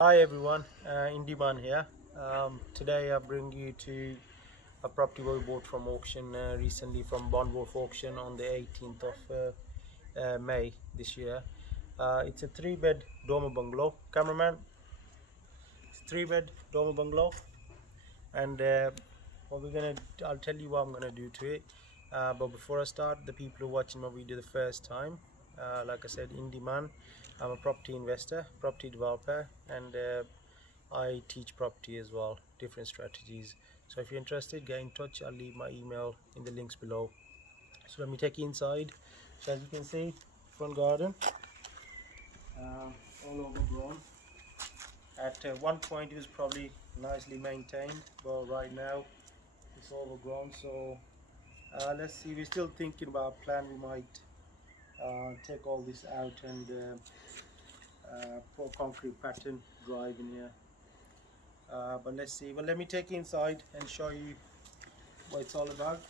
Hi everyone, Indy Mann here. Today I bring you to a property we bought from auction recently from Bondwolf auction on the 18th of May this year. It's a three-bed dormer bungalow. Cameraman, it's a three-bed dormer bungalow, and what we're gonna, I'll tell you what I'm gonna do to it. But before I start, the people who are watching my video the first time, like I said, Indy Mann. I'm a property investor, property developer, and I teach property as well, different strategies. So if you're interested, get in touch. I'll leave my email in the links below. So let me take you inside. So as you can see, front garden, all overgrown. At one point it was probably nicely maintained, but right now it's overgrown. So let's see, we're still thinking about a plan. We might take all this out and put concrete pattern drive in here. But let's see. Well, let me take you inside and show you what it's all about.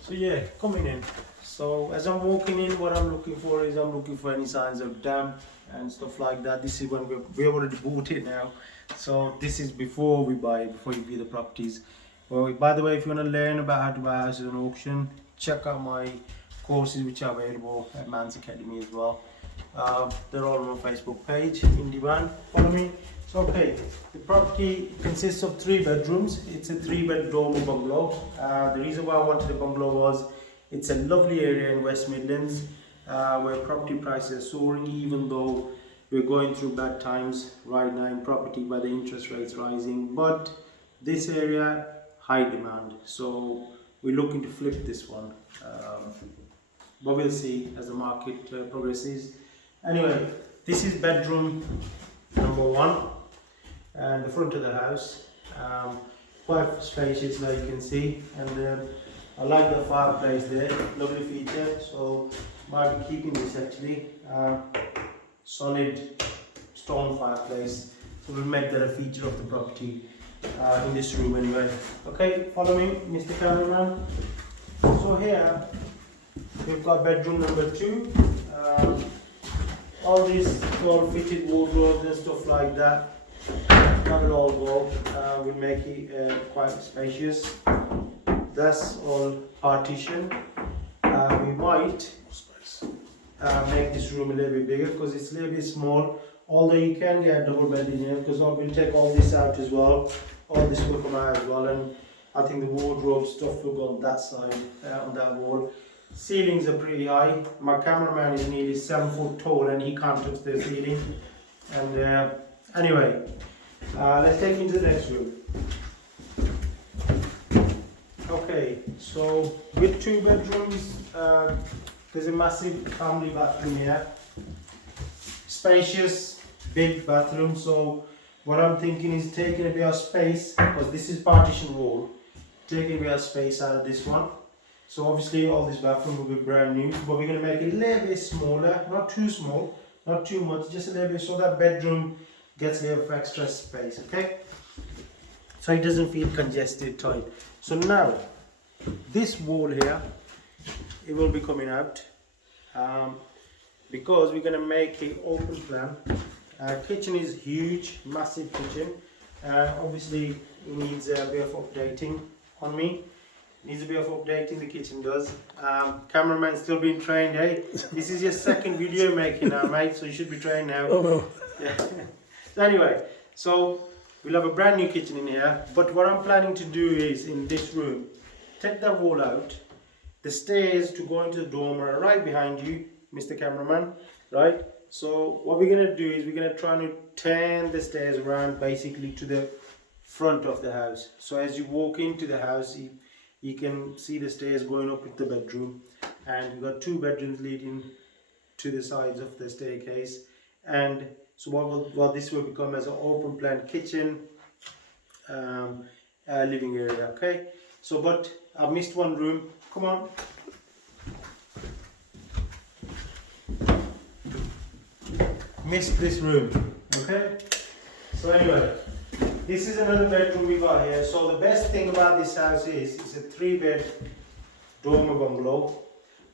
So yeah, coming in. So as I'm walking in, what I'm looking for is I'm looking for any signs of damp and stuff like that. This is when we already bought it now. So this is before we buy it, before you view the properties. Well, by the way, if you want to learn about how to buy houses on auction, check out my courses which are available at Mann's Academy as well. They're all on my Facebook page, Indy Mann. Follow me. So okay, the property consists of 3 bedrooms. It's a 3-bed dormer bungalow. The reason why I wanted a bungalow was it's a lovely area in West Midlands where property prices are soaring, even though we're going through bad times right now in property by the interest rates rising. But this area, high demand. So we're looking to flip this one. But we'll see as the market progresses. Anyway, this is bedroom number 1 and the front of the house. Quite spacious, like you can see, and I like the fireplace there, lovely feature. So might be keeping this actually. Solid stone fireplace, so we'll make that a feature of the property in this room anyway. Okay, follow me, Mr. Cameraman. So here we've got bedroom number 2. All these all fitted wardrobes and stuff like that. That will all go. We'll make it quite spacious. That's all partition. We might make this room a little bit bigger because it's a little bit small. Although you can get a double bed in here, because we'll take all this out as well. All this will come out as well, and I think the wardrobe stuff will go on that side, on that wall. Ceilings are pretty high. My cameraman is nearly 7 foot tall and he can't touch the ceiling. And anyway, let's take you into the next room. Okay, so with 2 bedrooms, there's a massive family bathroom here. Spacious, big bathroom. So what I'm thinking is taking a bit of space, because this is partition wall, taking a bit of space out of this one. So obviously all this bathroom will be brand new, but we're going to make it a little bit smaller, not too small, not too much, just a little bit, so that bedroom gets a little bit of extra space, okay? So it doesn't feel congested, tight. So now, this wall here, it will be coming out because we're going to make it open plan. Kitchen is huge, massive kitchen. Obviously it needs a bit of updating on me. Needs a bit of updating, the kitchen does. Cameraman still being trained, hey? This is your second video making now, mate, so you should be trained now. Oh no. Yeah. So anyway, so we'll have a brand new kitchen in here, but what I'm planning to do is, in this room, take that wall out, the stairs to go into the dormer are right behind you, Mr. Cameraman, right? So what we're going to do is we're going to try to turn the stairs around basically to the front of the house. So as you walk into the house, you can see the stairs going up into the bedroom, and we've got 2 bedrooms leading to the sides of the staircase. And so what this will become as an open plan kitchen, living area. Okay, so but I missed one room. Come on. Missed this room. Okay, so anyway, this is another bedroom we got here. So the best thing about this house is it's a 3-bed dormer bungalow,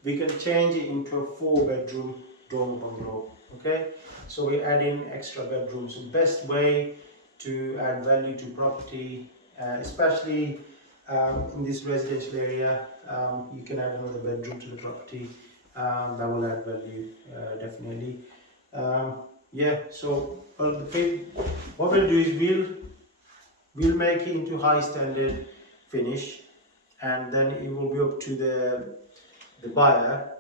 we can change it into a 4-bedroom dormer bungalow. Okay, so we add in extra bedrooms. The best way to add value to property, especially in this residential area, you can add another bedroom to the property. That will add value, definitely. Yeah, so what we'll do is we'll make it into high standard finish, and then it will be up to the buyer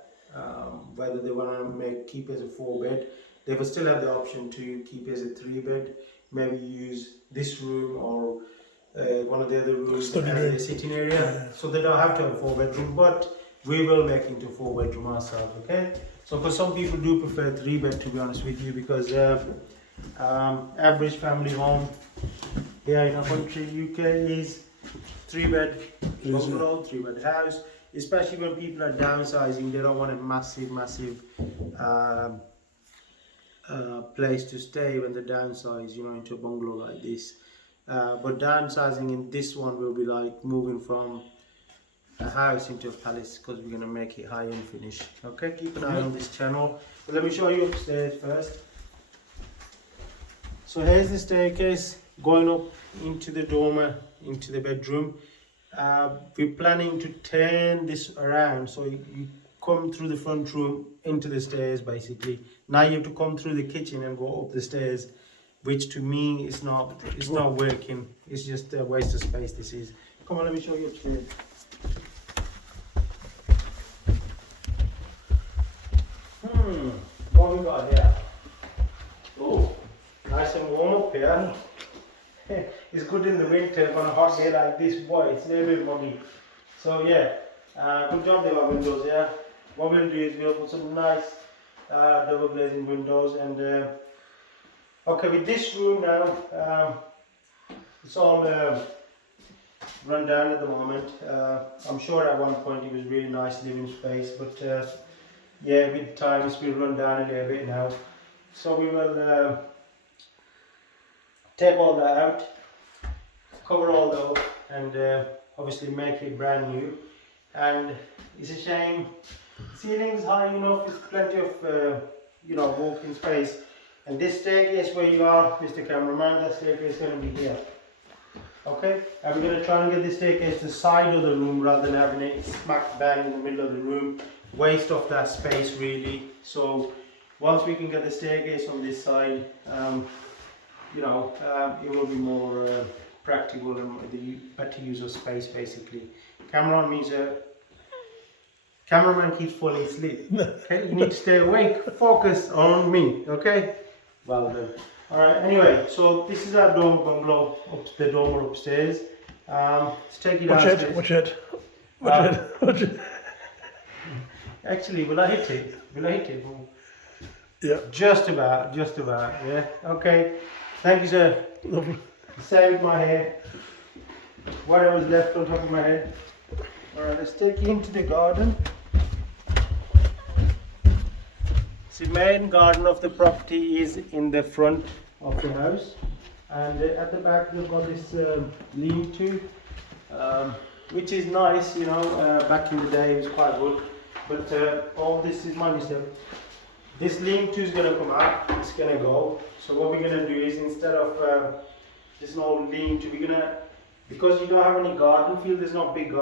whether they want to keep as a 4-bed. They will still have the option to keep as a 3-bed, maybe use this room or one of the other rooms as their sitting area, so they don't have to have a 4-bedroom, but we will make into 4-bedroom ourselves. Okay, so because some people do prefer 3-bed, to be honest with you, because average family home here in our country, UK, is 3-bed bungalow, 3-bed house. Especially when people are downsizing, they don't want a massive place to stay when they downsize, into a bungalow like this. But downsizing in this one will be like moving from a house into a palace, because we're going to make it high-end finish. Okay, keep an eye on this channel. But let me show you upstairs first. So here's the staircase going up into the dormer, into the bedroom. We're planning to turn this around, so you come through the front room into the stairs basically. Now you have to come through the kitchen and go up the stairs, which to me is not working. It's just a waste of space. This is. Come on, let me show you upstairs. What we got here? Oh, nice and warm up here. It's good in the winter on a hot day like this, boy, it's a little bit muggy. So yeah, good job there, our windows. Yeah, what we'll do is we'll put some nice double glazing windows, and okay, with this room now, it's all run down at the moment. I'm sure at one point it was really nice living space, but yeah, with time it's been run down a little bit now. So we will take all that out, cover all that up, and obviously make it brand new. And it's a shame, the ceiling's high enough, there's plenty of walking space. And this staircase where you are, Mr. Cameraman, that staircase is going to be here. Okay, and we're going to try and get this staircase to the side of the room rather than having it smack bang in the middle of the room. Waste of that space really. So once we can get the staircase on this side, it will be more practical and the better use of space basically. Cameraman keeps falling asleep. Okay, you need to stay awake, focus on me. Okay, well done. All right. Anyway, so this is our dormer bungalow, the dormer upstairs. Let's take it downstairs. Watch it. Actually, will I hit it? Yeah. Just about. Yeah. Okay. Thank you, sir. Lovely. Saved my hair. Whatever's left on top of my head. Alright, let's take you into the garden. The main garden of the property is in the front of the house. And at the back we've got this lean-to, which is nice, back in the day it was quite good. But all this is my mistake. This lean-to is going to come out, it's going to go. So what we're going to do is, instead of this old lean-to, we're going to, because you don't have any garden field, there's no big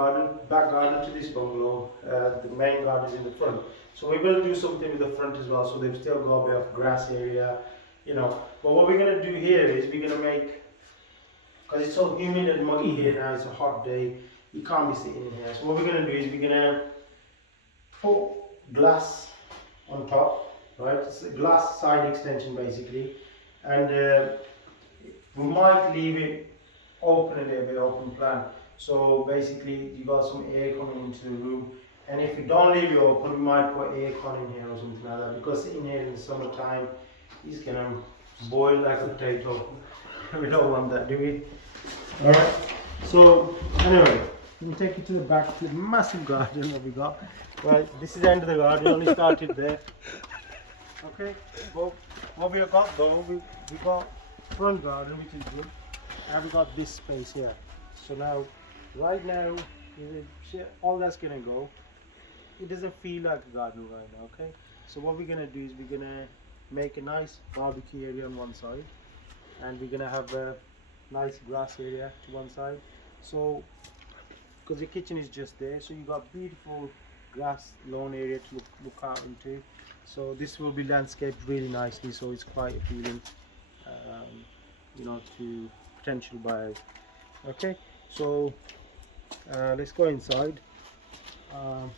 back garden to this bungalow. The main garden is in the front. So we will do something with the front as well, so they've still got a bit of grass area, But what we're going to do here is we're going to make, because it's so humid and muggy here now, it's a hot day, you can't be sitting in here. So what we're going to do is we're going to put glass on top, right? It's a glass side extension basically, and we might leave it open a little bit, open plan. So basically you got some air coming into the room, and if you don't leave it open, we might put aircon in here or something like that, because in here in the summertime it's gonna boil like a potato. We don't want that, do we? Alright, so anyway, let me take you to the back, to the massive garden that we got. Right, this is the end of the garden, only started there. Okay, well, what we have got though, we got front garden, which is good, and we got this space here. So now, right now, All that's gonna go. It doesn't feel like a garden right now, okay? So what we're gonna do is we're gonna make a nice barbecue area on one side, and we're gonna have a nice grass area to one side. So because the kitchen is just there, so you got beautiful grass lawn area to look out into. So this will be landscaped really nicely, so it's quite appealing, um, to potential buyers. Okay, so let's go inside. um,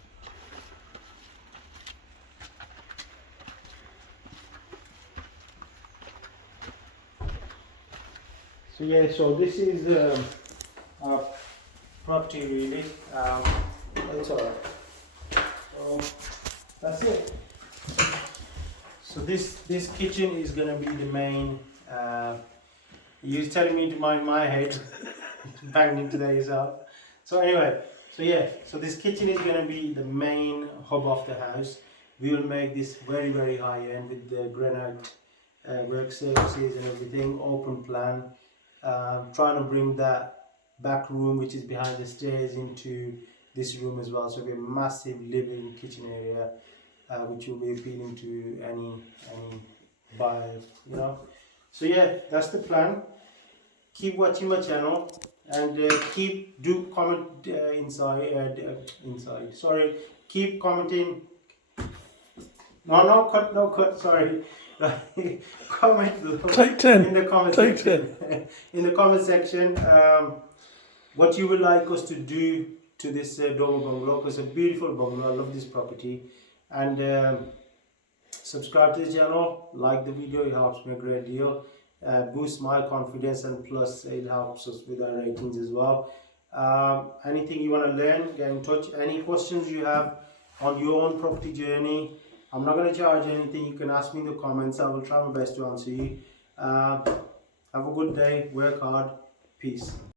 so yeah, so this is our property really. It's alright. So that's it. So this kitchen is gonna be the main. You're telling me to mind my head, banged into there yourself. So anyway, so yeah, so this kitchen is gonna be the main hub of the house. We will make this very high end with the granite work surfaces and everything, open plan. Trying to bring that back room which is behind the stairs into this room as well. So we have a massive living kitchen area, which will be appealing to any buyer, So yeah, that's the plan. Keep watching my channel and do comment inside. Sorry, keep commenting. No cut, no cut. Sorry. Comment below Take 10. in the comment Take section. In the comment section, what you would like us to do to this dormer bungalow. Because it's a beautiful bungalow. I love this property. And subscribe to the channel, like the video. It helps me a great deal. Boosts my confidence, and plus it helps us with our ratings as well. Anything you want to learn, get in touch. Any questions you have on your own property journey, I'm not going to charge anything. You can ask me in the comments. I will try my best to answer you. Have a good day, work hard, peace.